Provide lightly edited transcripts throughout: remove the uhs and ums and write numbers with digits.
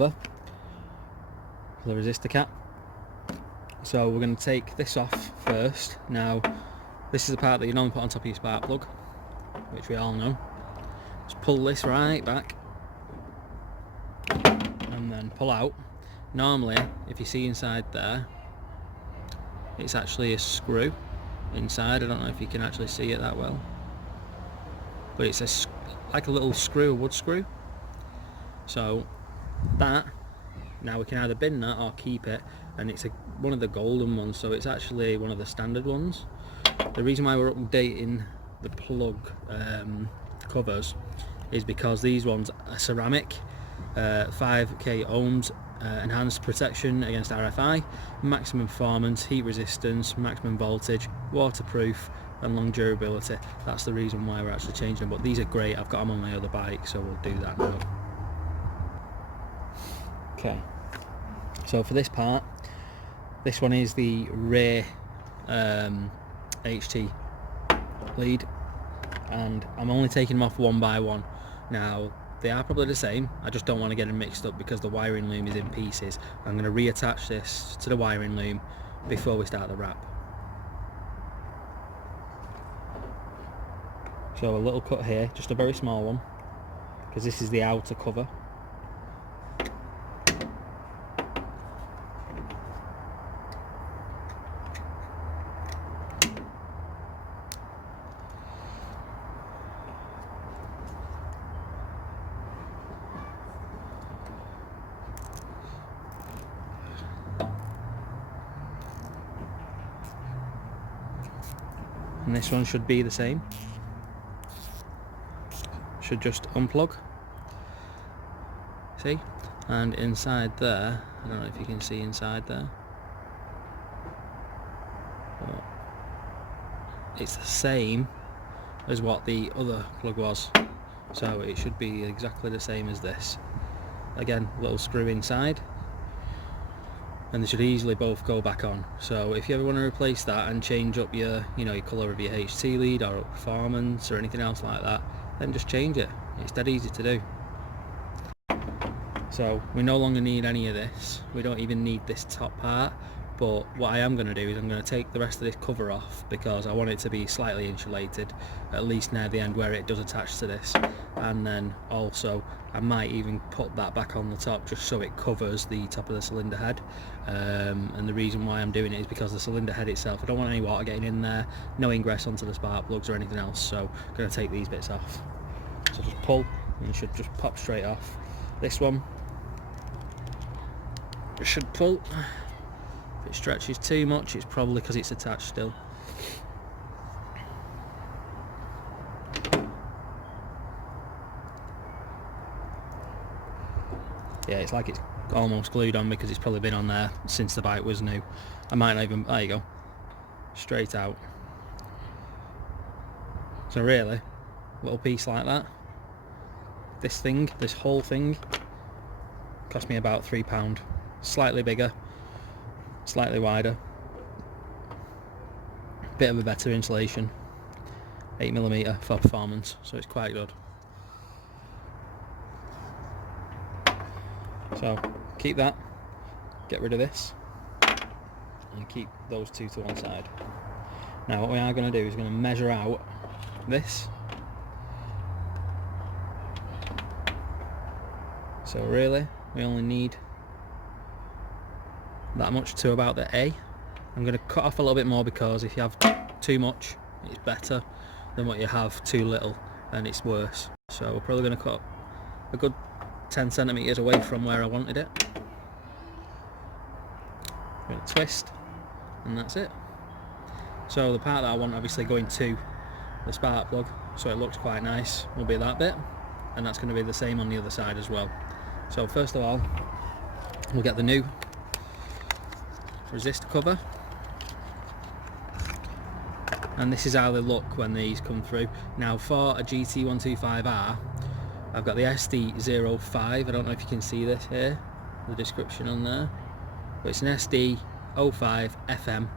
cover, the resistor cap. So we're going to take this off first. Now this is the part that you normally put on top of your spark plug, which we all know. Just pull this right back and then pull out. Normally, if you see inside there, it's actually a screw inside. I don't know if you can actually see it that well, but it's like a little screw, a wood screw. So that, now we can either bin that or keep it, and it's one of the golden ones, so it's actually one of the standard ones. The reason why we're updating the plug covers is because these ones are ceramic, 5k ohms, enhanced protection against RFI, maximum performance, heat resistance, maximum voltage, waterproof and long durability. That's the reason why we're actually changing them, but these are great. I've got them on my other bike, so we'll do that now. Okay, so for this part, this one is the rear HT lead, and I'm only taking them off one by one. Now they are probably the same, I just don't want to get them mixed up because the wiring loom is in pieces. I'm going to reattach this to the wiring loom before we start the wrap. So a little cut here, just a very small one, because this is the outer cover. And this one should be the same. Should just unplug. See? And inside there, I don't know if you can see inside there, but it's the same as what the other plug was. So it should be exactly the same as this. Again, little screw inside, and they should easily both go back on. So if you ever want to replace that and change up your, your colour of your HT lead or performance or anything else like that, then just change it. It's dead easy to do. So we no longer need any of this. We don't even need this top part. But what I am going to do is I'm going to take the rest of this cover off because I want it to be slightly insulated, at least near the end where it does attach to this. And then also I might even put that back on the top just so it covers the top of the cylinder head. And the reason why I'm doing it is because the cylinder head itself, I don't want any water getting in there, no ingress onto the spark plugs or anything else. So I'm going to take these bits off. So just pull and it should just pop straight off. This one, it should pull. If it stretches too much, it's probably because it's attached still. Yeah, it's like it's almost glued on because it's probably been on there since the bike was new. I might not even, there you go, straight out. So really, a little piece like that, this whole thing cost me about £3. Slightly bigger, slightly wider, bit of a better insulation, 8mm for performance, so it's quite good. So keep that, get rid of this, and keep those two to one side. Now what we are going to do is going to measure out this. So really, we only need that much to about the A. I'm going to cut off a little bit more because if you have too much, it's better than what you have too little, and it's worse. So we're probably going to cut a good 10 centimeters away from where I wanted it. I'm going to twist, and that's it. So the part that I want obviously going to the spark plug, so it looks quite nice, will be that bit, and that's going to be the same on the other side as well. So first of all, we'll get the new resistor cover, and this is how they look when these come through. Now for a GT125R, I've got the SD05. I don't know if you can see this here, the description on there, but it's an SD05 FM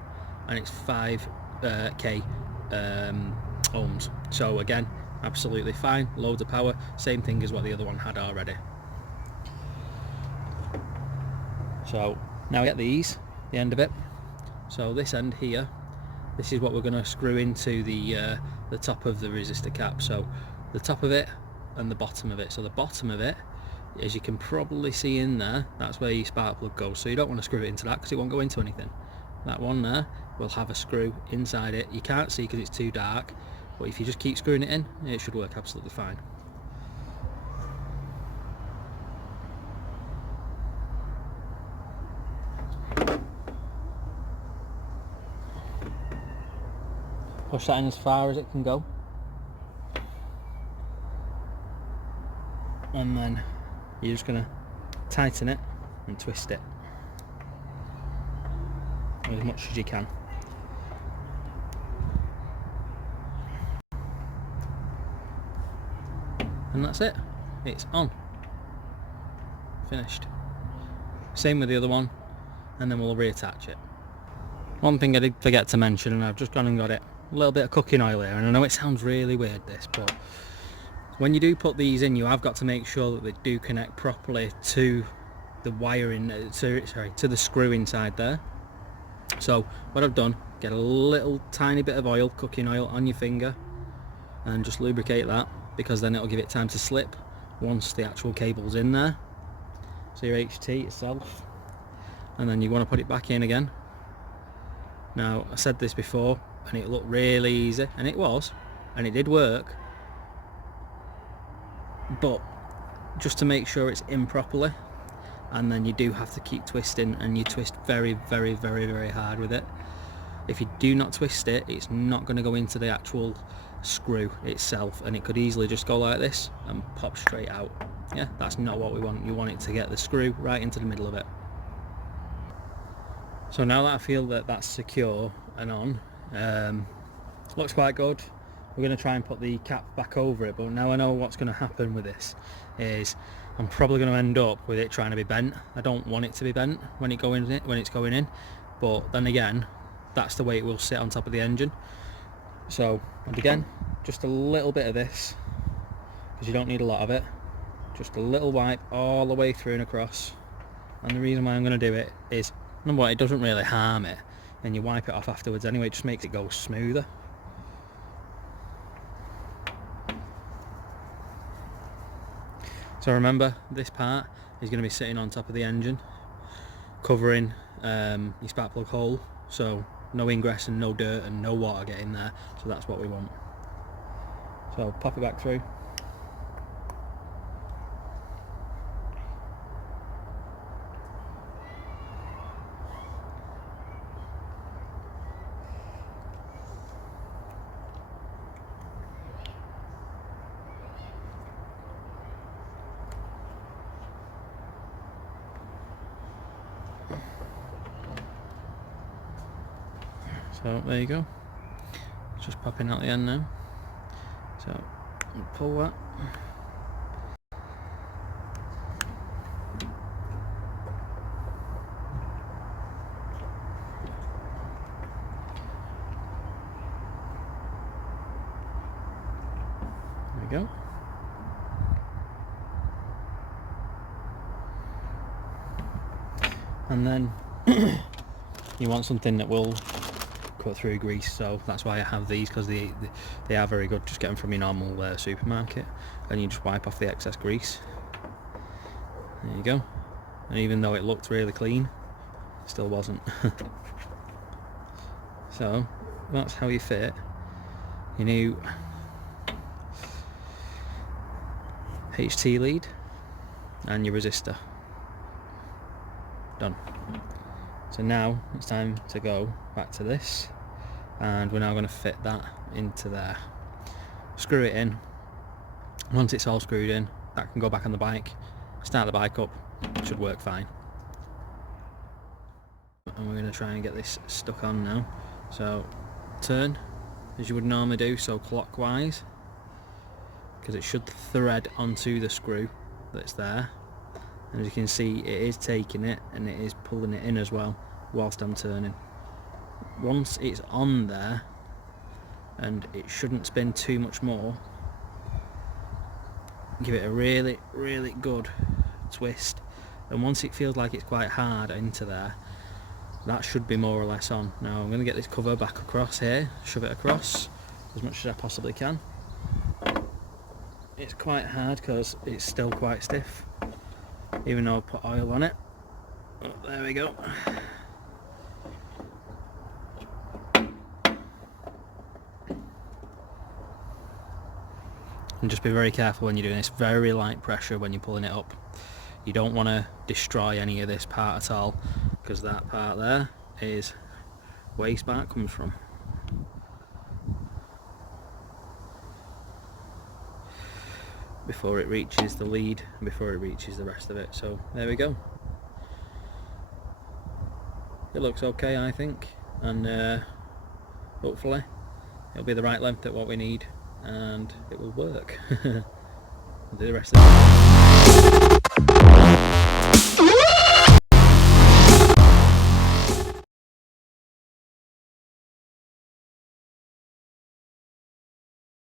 and it's 5k ohms. So again, absolutely fine, loads of power, same thing as what the other one had already. So now we get the end of it. So this end here, this is what we're going to screw into the top of the resistor cap. So the top of it and the bottom of it. So the bottom of it, as you can probably see in there, that's where your spark plug goes. So you don't want to screw it into that because it won't go into anything. That one there will have a screw inside it. You can't see because it's too dark, but if you just keep screwing it in, it should work absolutely fine. Push that in as far as it can go, and then you're just going to tighten it and twist it as much as you can. And that's it, it's on, finished. Same with the other one, and then we'll reattach it. One thing I did forget to mention, and I've just gone and got it, a little bit of cooking oil here, and I know it sounds really weird this, but when you do put these in, you have got to make sure that they do connect properly to the wiring, to the screw inside there. So what I've done, get a little tiny bit of oil, cooking oil, on your finger and just lubricate that, because then it'll give it time to slip once the actual cable's in there. So your HT itself, and then you want to put it back in again. Now I said this before and it looked really easy, and it was, and it did work, but just to make sure it's in properly, and then you do have to keep twisting, and you twist very hard with it. If you do not twist it, it's not going to go into the actual screw itself, and it could easily just go like this and pop straight out. Yeah, that's not what we want. You want it to get the screw right into the middle of it. So now that I feel that that's secure and on, looks quite good. We're going to try and put the cap back over it, but now I know what's going to happen with this is I'm probably going to end up with it trying to be bent. I don't want it to be bent when it's going in, but then again, that's the way it will sit on top of the engine. So, and again, just a little bit of this, because you don't need a lot of it, just a little wipe all the way through and across. And the reason why I'm going to do it is, number one, it doesn't really harm it, and you wipe it off afterwards anyway, it just makes it go smoother. So remember, this part is going to be sitting on top of the engine, covering your spark plug hole, so no ingress and no dirt and no water getting there, so that's what we want. So pop it back through. So there you go, it's just popping out the end now. So pull that. There we go. And then you want something that will cut through grease, so that's why I have these, because they are very good. Just get them from your normal supermarket, and you just wipe off the excess grease. There you go. And even though it looked really clean, it still wasn't. So that's how you fit your new HT lead and your resistor. Done. So now it's time to go back to this, and we're now going to fit that into there. Screw it in. Once it's all screwed in, that can go back on the bike. Start the bike up, it should work fine. And we're going to try and get this stuck on now. So turn as you would normally do, so clockwise, because it should thread onto the screw that's there. And as you can see, it is taking it and it is pulling it in as well whilst I'm turning. Once it's on there, and it shouldn't spin too much more, give it a really good twist, and once it feels like it's quite hard into there, that should be more or less on. Now I'm going to get this cover back across here, shove it across as much as I possibly can. It's quite hard because it's still quite stiff, even though I put oil on it. Oh, there we go. And just be very careful when you're doing this. Very light pressure when you're pulling it up. You don't want to destroy any of this part at all, because that part there is where your spark comes from. Before it reaches the lead, and before it reaches the rest of it. So there we go. It looks okay, I think, and hopefully it'll be the right length at what we need, and it will work. We'll do the rest of it.